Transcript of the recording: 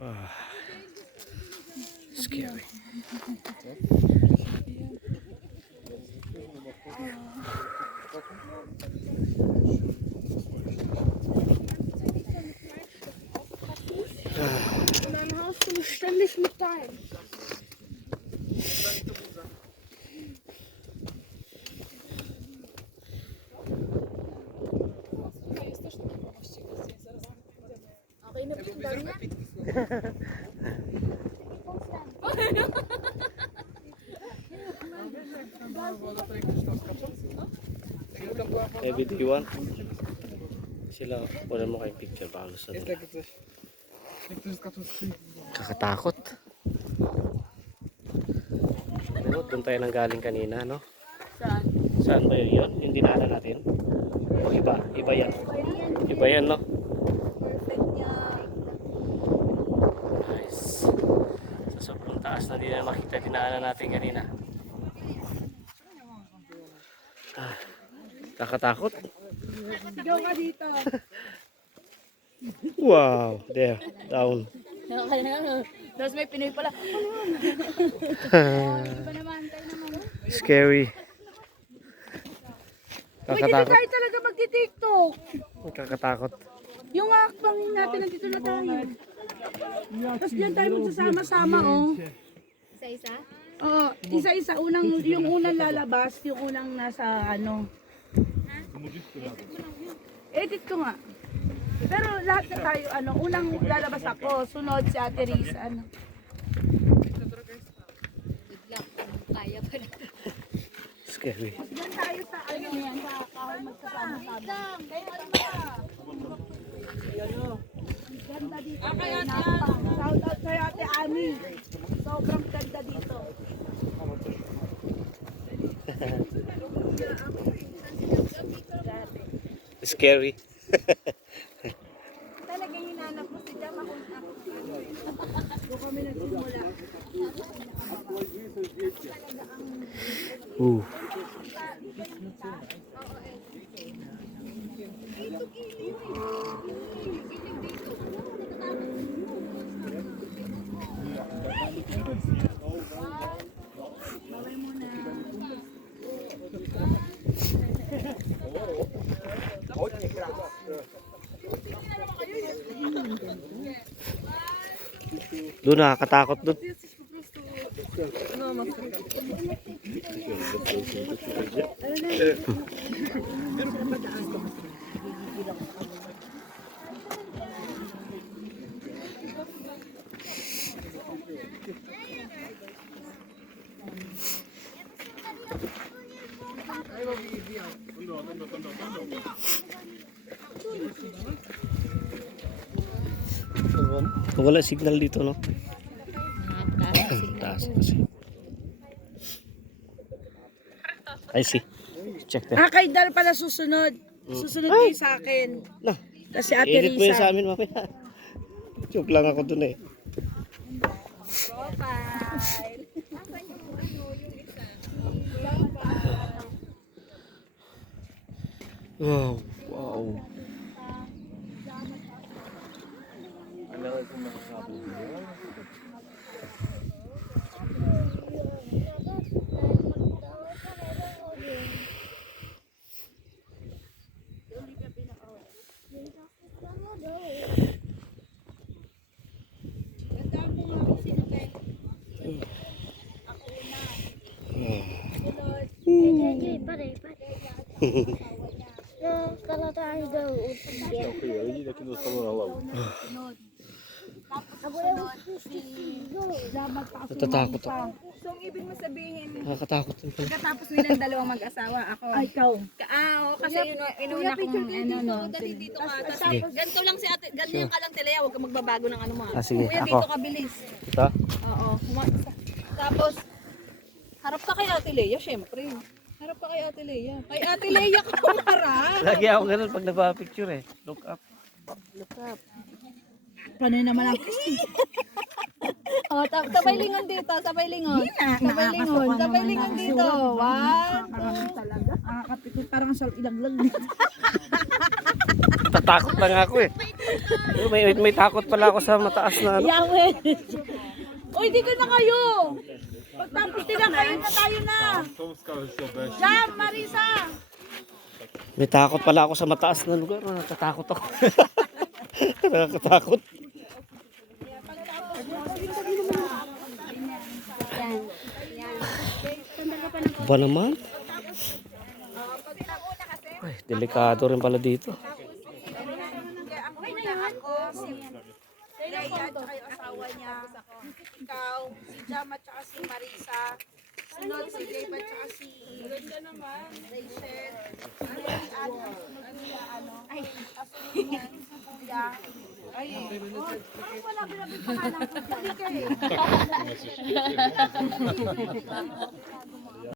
Ah, scary. Und dann hast du ständig mit deinem. Okay na ba niya? Everyone. Sila, wala mo kayong picture. Baka gusto nila. Kakatakot. Pero doon tayo nang galing kanina, no? Saan? Saan ba yun? Yung dinaanan natin? O iba? Iba yan. Iba yan, no? Perfect yan. Nice. Sa sobrang taas na din na makita dinaanan natin kanina. Ah, kakatakot. Sigaw ka dito. Wow, there, down. Tapos may Pinoy pala. Iba naman, tayo naman. Scary. Uy, dito Kakatakot. tayo talaga magti-tiktok. Kakatakot. Yung akbang natin, nandito na tayo. Tapos diyan tayo magsasama-sama, oh. Isa-isa? Oo, isa-isa. Yung unang lalabas, yung unang nasa ano. Edit ko nga. Pero lahat na tayo, ano, unang lalabas ako, sunod si Ate Riz, ano. Bigla, kaya pa na. Scary. Diyan tayo sa ano yan, sa kahoy magsasama-sama. Ang ganda dito. Shout out kay Ate Ami. Sobrang ganda dito. Scary. Talagang hinanap mo si Jam, ako doon kami nagsimula. Ooh. Doon nakakatakot doon. Wala signal dito, no? Taas kasi. I see. Check that. Kay Dal pala susunod. Susunod kayo sa akin. Nah, Kasi Ate edit mo yun sa Risa. amin mamaya. Joke lang ako dun eh. Wow. Wow. Kalau tayo daw. Natatakot ako. So, ang ibig mo sabihin, Nakakatakot din pala. pagkatapos nilang dalawang mag-asawa, ako. Ay, ikaw. Oo, kasi inuna kong ano, no. Dali dito ka. Sige. Ganito lang si ate, ganyan ka lang Tilea, huwag ka magbabago ng ano mo. Ah, sige. Kuya, Ako. dito ka bilis. Ito? Oo. Tapos, harap ka kay Ate Lea, syempre. Harap ka kay Ate Lea. Kay Ate Lea ka humarap. Lagi ako ganun pag nagpa-picture eh. Look up. Panay naman ang Oh, sabay lingon dito, sabay lingon. Sabay lingon, sabay lingon dito. One, talaga. Nakakapikot parang sa ilaglag. Natatakot lang ako eh. May takot pala ako sa mataas na ano. Yahweh. Uy, dito na kayo. Pagtapos nila kayo na tayo na. Jam, Marisa. May takot pala ako sa mataas na lugar. Natatakot ako. Nakakatakot. Ba naman? Ay, delikado rin pala dito. Ang una ako, si Leia at saka yung asawa niya. Ikaw, si Jam at saka si Marisa. Sunod si Dave at saka si Rachel. Si Ano, sunod niya ano. Kasunod niya si Kuya. Ay, wala pangalan ko. Dali ka eh.